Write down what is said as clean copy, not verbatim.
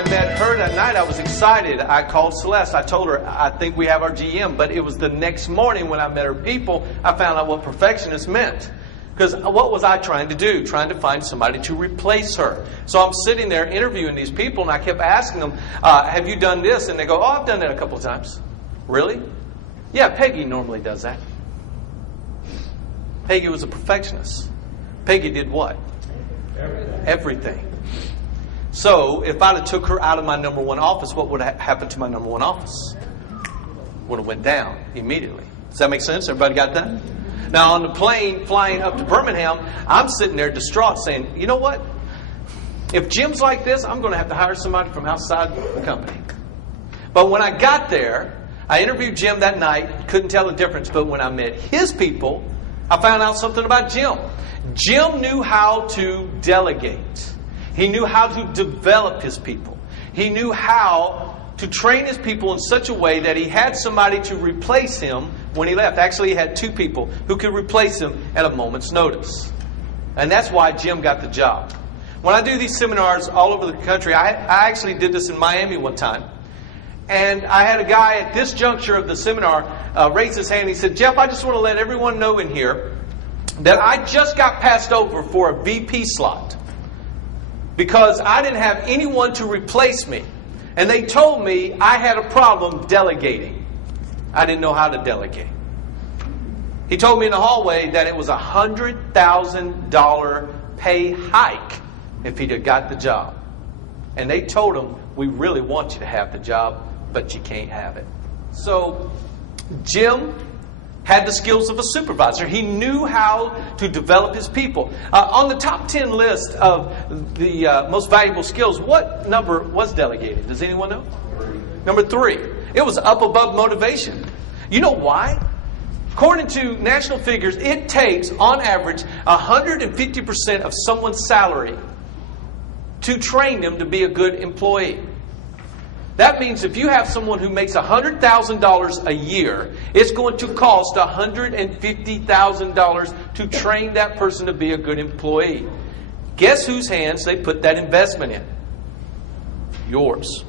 I met her that night, I was excited. I called Celeste. I told her, I think we have our GM. But it was the next morning when I met her people, I found out what perfectionist meant. Because what was I trying to do? Trying to find somebody to replace her. So I'm sitting there interviewing these people, and I kept asking them, have you done this? And they go, oh, I've done that a couple of times. Really? Yeah, Peggy normally does that. Peggy was a perfectionist. Peggy did what? Everything. So if I'd have took her out of my number one office, what would have happened to my number one office? Would have went down immediately. Does that make sense? Everybody got that? Now on the plane flying up to Birmingham, I'm sitting there distraught saying, you know what? If Jim's like this, I'm going to have to hire somebody from outside the company. But when I got there, I interviewed Jim that night, couldn't tell the difference, but when I met his people, I found out something about Jim. Jim knew how to delegate. He knew how to develop his people. He knew how to train his people in such a way that he had somebody to replace him when he left. Actually, he had two people who could replace him at a moment's notice. And that's why Jim got the job. When I do these seminars all over the country, I actually did this in Miami one time. And I had a guy at this juncture of the seminar raise his hand. He said, Jeff, I just want to let everyone know in here that I just got passed over for a VP slot because I didn't have anyone to replace me. And they told me I had a problem delegating. I didn't know how to delegate. He told me in the hallway that it was a $100,000 pay hike if he'd have got the job. And they told him, we really want you to have the job, but you can't have it. So Jim had the skills of a supervisor. He knew how to develop his people. On the top 10 list of the most valuable skills, what number was delegated? Does anyone know? Number 3. It was up above motivation. You know why? According to national figures, it takes, on average, 150% of someone's salary to train them to be a good employee. That means if you have someone who makes $100,000 a year, it's going to cost $150,000 to train that person to be a good employee. Guess whose hands they put that investment in? Yours.